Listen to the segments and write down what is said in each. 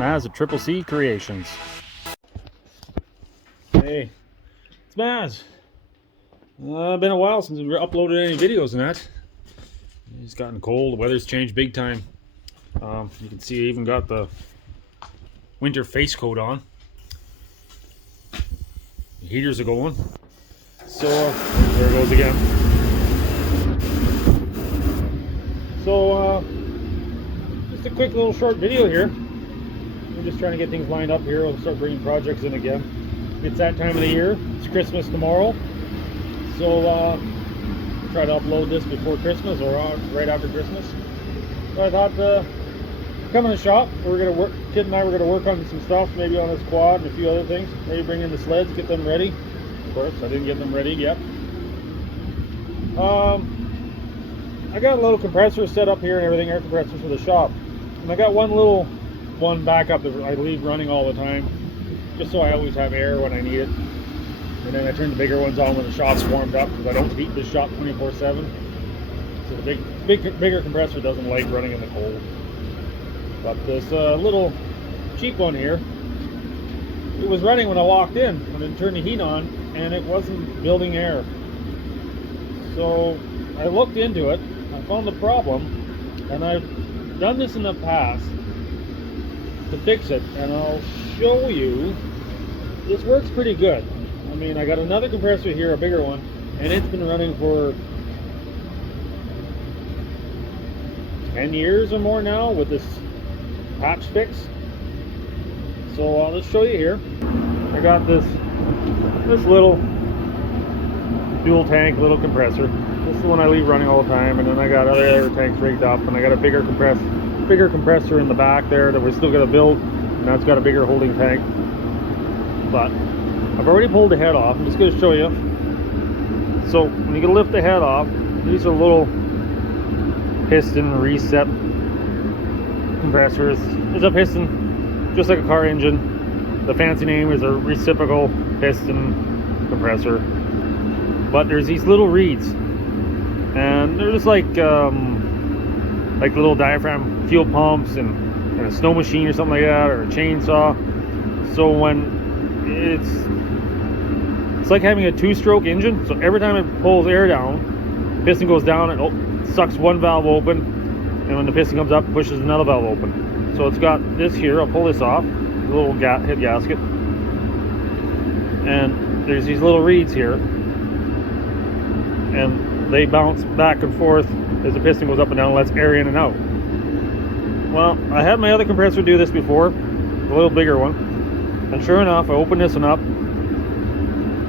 Maz at Triple C Creations. Hey, it's Maz. Been a while since we've uploaded any videos and that. It's gotten cold, the weather's changed big time. You can see I even got the winter face coat on. The heaters are going. So, there it goes again. So, just a quick little short video here. I'm just trying to get things lined up here. I'll start bringing projects in again. It's that time of the year. It's Christmas tomorrow. So, try to upload this before Christmas or right after Christmas. So I thought, come in the shop. We're gonna work. Kid and I were gonna work on some stuff, maybe on this quad and a few other things. Maybe bring in the sleds, get them ready. Of course, I didn't get them ready yet. I got a little compressor set up here and everything, air compressors for the shop. And I got one little one backup that I leave running all the time, just so I always have air when I need it. And then I turn the bigger ones on when the shop's warmed up, because I don't heat this shop 24/7. So the bigger compressor doesn't like running in the cold. But this little cheap one here, it was running when I walked in. I didn't turn the heat on, and it wasn't building air. So I looked into it. I found the problem, and I've done this in the past to fix it, and I'll show you. This works pretty good. I mean, I got another compressor here, a bigger one, and it's been running for 10 years or more now with this patch fix. So I'll just show you here. I got this little dual tank little compressor. This is the one I leave running all the time, and then I got other air tanks rigged up, and I got a bigger compressor in the back there that we're still gonna build, and that's got a bigger holding tank. But I've already pulled the head off. I'm just gonna show you. So when you can lift the head off, these are little piston reset compressors. There's a piston, just like a car engine. The fancy name is a reciprocal piston compressor. But there's these little reeds, and they're just like little diaphragm fuel pumps and a snow machine or something like that, or a chainsaw. So when it's like having a two-stroke engine. So every time it pulls air down, piston goes down, it sucks one valve open, and when the piston comes up, it pushes another valve open. So it's got this here. I'll pull this off, the little head gasket, and there's these little reeds here, and they bounce back and forth as the piston goes up and down and lets air in and out. Well, I had my other compressor do this before, a little bigger one, and sure enough, I opened this one up.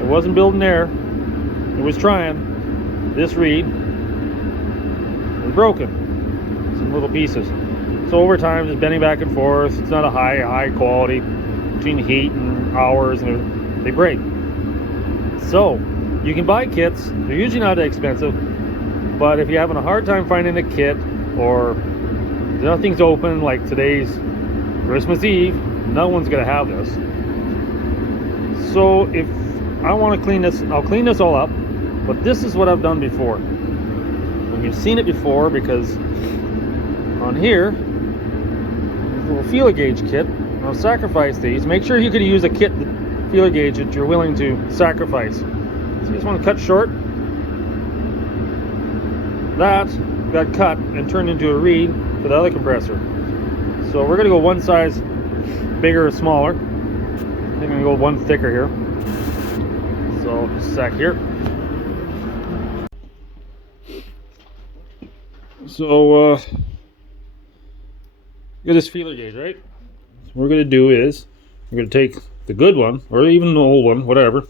It wasn't building air. It was trying. This reed was broken, some little pieces. So over time, it's bending back and forth. It's not a high quality between heat and hours, and they break. So you can buy kits. They're usually not that expensive, but if you're having a hard time finding a kit, or nothing's open, like today's Christmas Eve, no one's gonna have this. So if I want to clean this, I'll clean this all up, but this is what I've done before. And you've seen it before, because on here, there's a little feeler gauge kit. I'll sacrifice these. Make sure you can use a kit, feeler gauge, that you're willing to sacrifice. So you just want to cut short. That got cut and turned into a reed for the other compressor. So we're going to go one size bigger or smaller. I'm going to go one thicker here. So just a sec here. So get this feeler gauge, right? So what we're going to do is we're going to take the good one, or even the old one, whatever,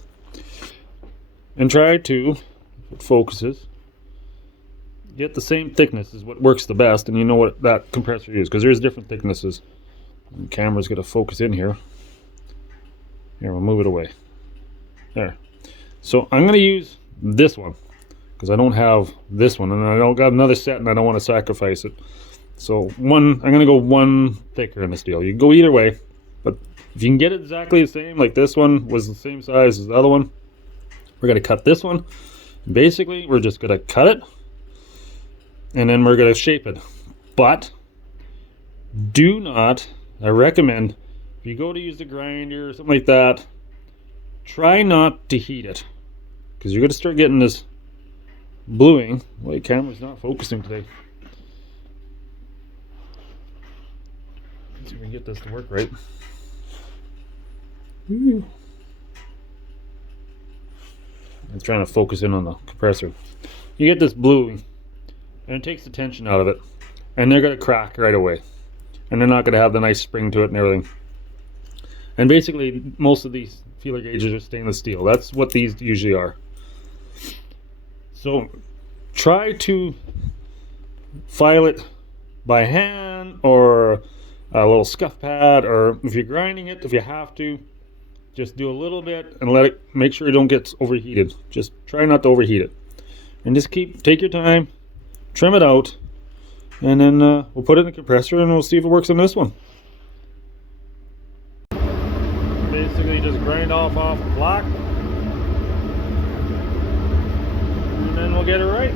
and try to, if it focuses, get the same thickness is what works the best. And you know what that compressor is, because there's different thicknesses. The camera's going to focus in here. Here, we'll move it away. There. So I'm going to use this one, because I don't have this one, and I don't got another set, and I don't want to sacrifice it. So I'm going to go one thicker in this deal. You can go either way, but if you can get it exactly the same, like this one was the same size as the other one, we're going to cut this one. Basically, we're just going to cut it, and then we're going to shape it. But do not I recommend if you go to use the grinder or something like that, try not to heat it, because you're going to start getting this bluing. Well, the camera's not focusing today. Let's see if we can get this to work right. I'm trying to focus in on the compressor. You get this bluing, and it takes the tension out of it, and they're going to crack right away, and they're not going to have the nice spring to it and everything. And basically, most of these feeler gauges are stainless steel. That's what these usually are. So try to file it by hand or a little scuff pad, or if you're grinding it, if you have to, just do a little bit and let it, make sure it don't get overheated. Just try not to overheat it. And just take your time, trim it out, and then we'll put it in the compressor and we'll see if it works on this one. Basically just grind off black, and then we'll get it right.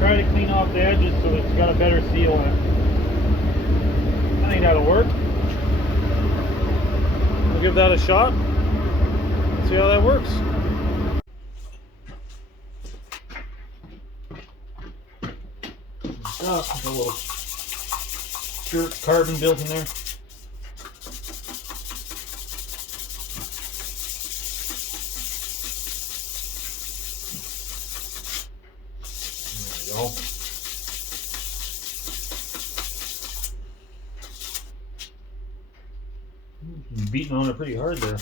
Try to clean off the edges so it's got a better seal in it. I think that'll work. We'll give that a shot. See how that works. Got a little dirt carbon built in there. There we go. Beating on it pretty hard there.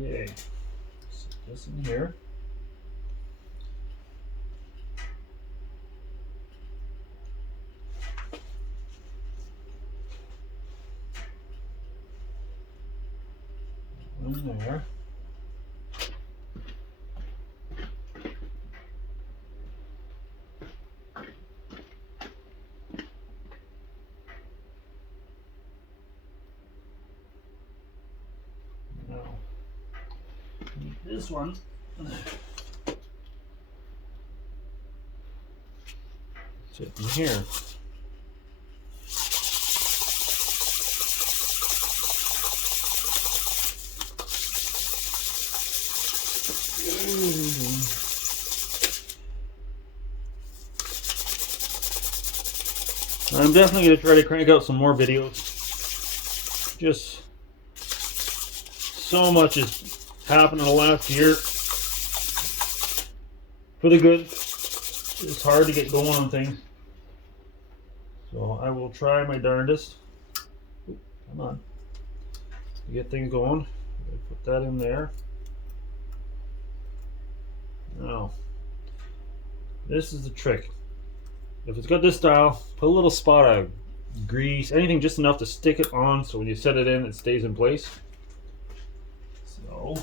Okay, set this in here. In there. This one, sit in here. I'm definitely going to try to crank out some more videos. Just so much has happened in the last year for the good. It's hard to get going on things, so I will try my darndest. Come on, to get things going. Put that in there. Now, this is the trick. If it's got this style, put a little spot of grease, anything just enough to stick it on, so when you set it in, it stays in place. So,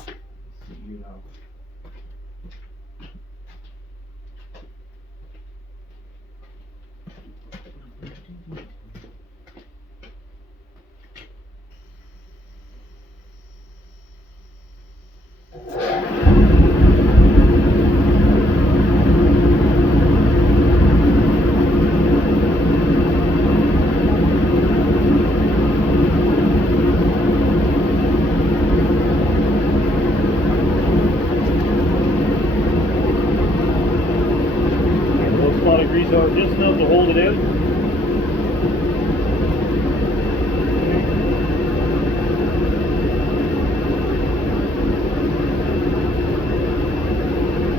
just enough to hold it in.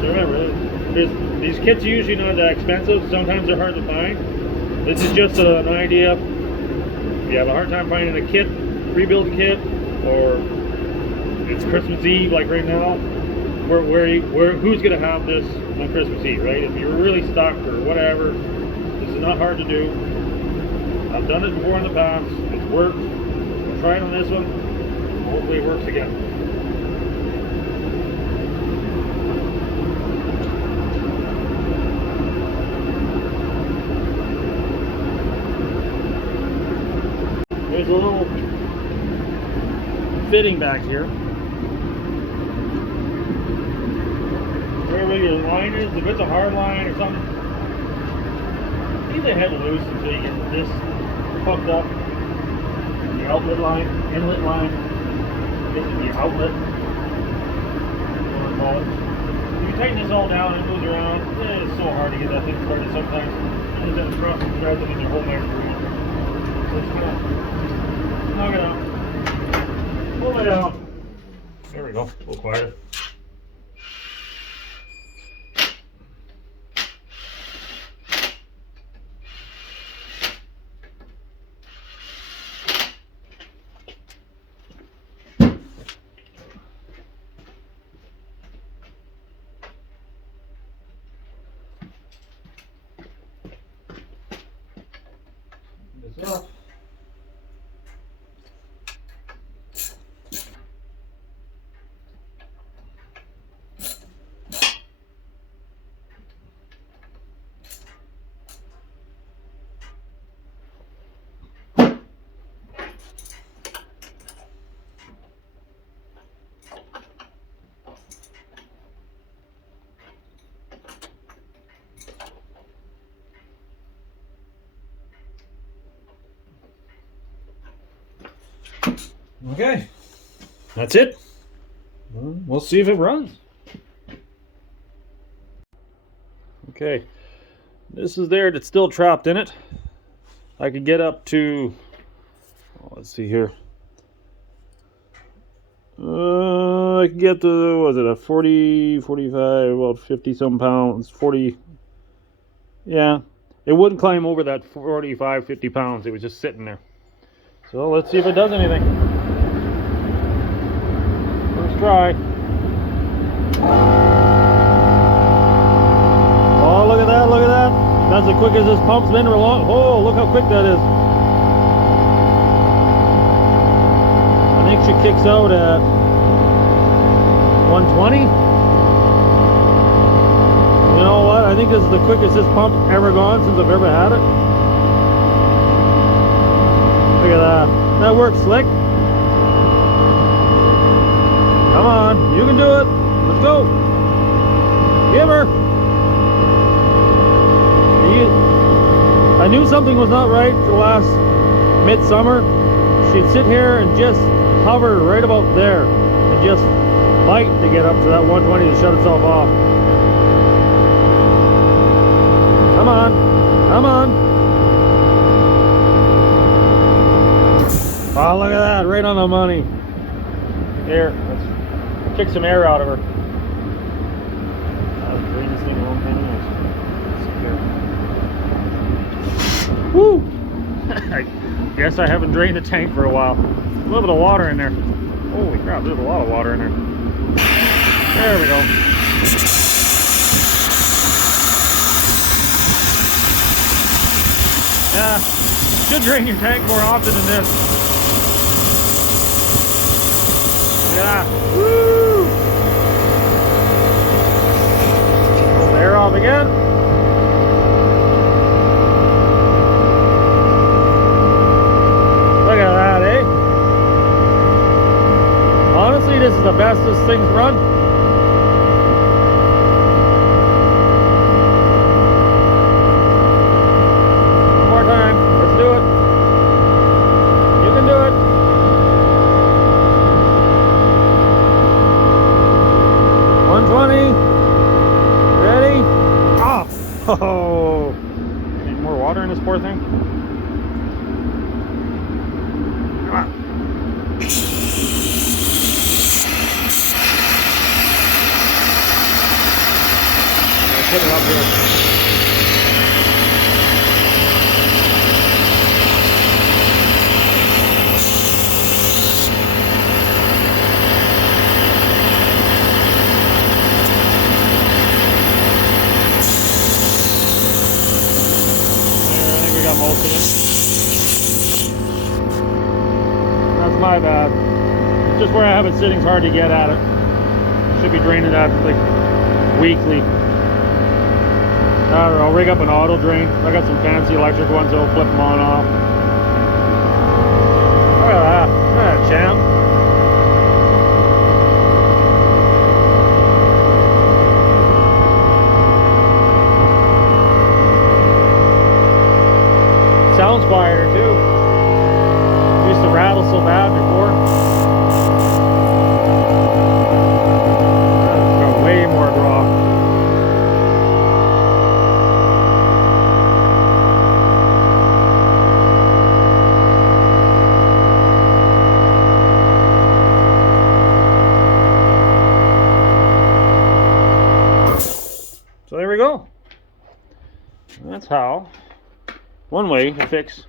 So remember, these kits are usually not that expensive. Sometimes they're hard to find. This is just an idea. If you have a hard time finding a kit, rebuild kit, or it's Christmas Eve like right now, who's going to have this on Christmas Eve, right? If you're really stuck or whatever, this is not hard to do. I've done it before in the past. It's worked. We'll try it on this one. Hopefully it works again. There's a little fitting back here. Wherever your line is, if it's a hard line or something, leave the head loose until you get this hooked up. The outlet line, inlet line. This is the outlet. If you tighten this all down and it moves around, it's so hard to get that thing started sometimes. You just have to cross the threads and then your whole neck through. So it's gonna knock it out. Pull it out. There we go. A little quieter. This up. Okay, that's it. We'll see if it runs. Okay, this is there. It's still trapped in it. I could get up to, let's see here. I could get to, was it a 40, 45, about 50 some pounds, 40. Yeah, it wouldn't climb over that 45, 50 pounds. It was just sitting there. So let's see if it does anything. First try. Oh, look at that, look at that. That's the quickest this pump's been for a long. Oh, look how quick that is. I think she kicks out at 120. You know what? I think this is the quickest this pump's ever gone since I've ever had it. Look at that. That works slick. Come on, you can do it. Let's go. Give her. I knew something was not right for last midsummer. She'd sit here and just hover right about there and just fight to get up to that 120 to shut itself off. Come on, come on. Oh, look at that, right on the money. Here, let's kick some air out of her. I'll drain this thing along anyways. Woo! I guess I haven't drained the tank for a while. A little bit of water in there. Holy crap, there's a lot of water in there. There we go. Yeah, should drain your tank more often than this. Yeah. Woo! Pull the air off again. Look at that, eh? Honestly, this is the best this thing's run. One more time. Let's do it. You can do it. Ready? Ah! Oh, here. I think we got most of it. That's my bad. Just where I have it sitting is hard to get at it. Should be draining that like weekly. I don't know, I'll rig up an auto drain. I got some fancy electric ones that'll flip them on and off. Look at that. Look at that, champ. Sounds quieter too. Used to rattle so bad before. That's got way more draw. So there we go. That's how. One way to fix,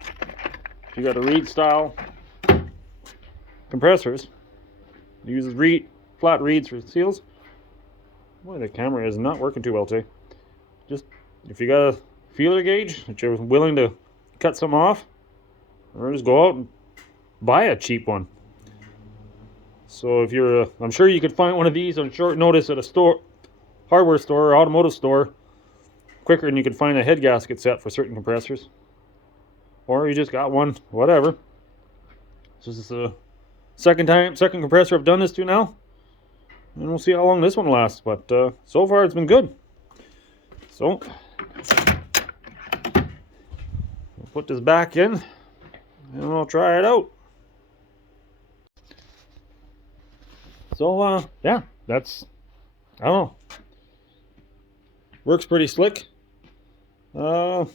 if you got a reed style compressors, use flat reeds for seals. Boy, the camera is not working too well today. Just if you got a feeler gauge that you're willing to cut some off, or just go out and buy a cheap one. So if you're, I'm sure you could find one of these on short notice at a store, hardware store or automotive store, quicker than you could find a head gasket set for certain compressors. Or you just got one, whatever. So this is the second compressor I've done this to now. And we'll see how long this one lasts. But so far it's been good. So we'll put this back in and we'll try it out. So yeah, that's, I don't know. Works pretty slick. Thought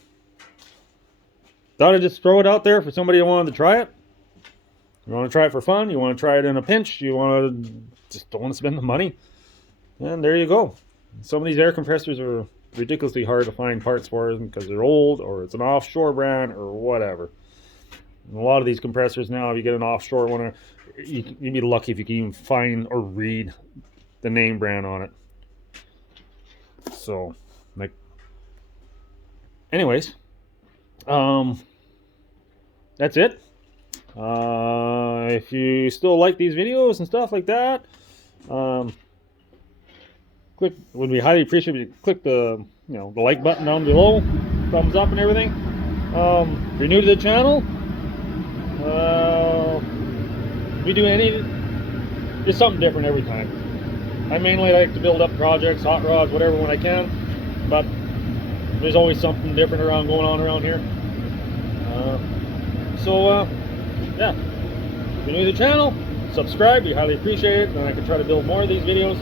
I'd just throw it out there for somebody who wanted to try it. You want to try it for fun, you want to try it in a pinch, you want to just don't want to spend the money, and there you go. Some of these air compressors are ridiculously hard to find parts for because they're old, or it's an offshore brand, or whatever. And a lot of these compressors now, if you get an offshore one, you'd be lucky if you can even find or read the name brand on it. So, like, anyways, that's it. If you still like these videos and stuff like that, would be highly appreciated if you click the the like button down below, thumbs up and everything. If you're new to the channel, we do just something different every time. I mainly like to build up projects, hot rods, whatever, when I can, but there's always something different going on around here. Yeah, if you're new to the channel, subscribe, we highly appreciate it, and I can try to build more of these videos,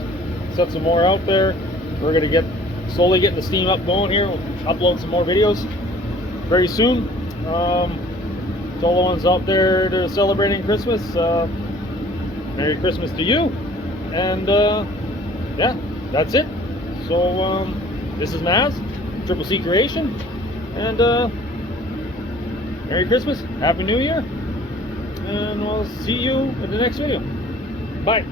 set some more out there. We're going to slowly getting the steam up going here. We'll upload some more videos very soon. To all the ones out there that are celebrating Christmas, Merry Christmas to you. And yeah, that's it. So this is Maz, Triple C Creation, and Merry Christmas, Happy New Year, and we'll see you in the next video. Bye.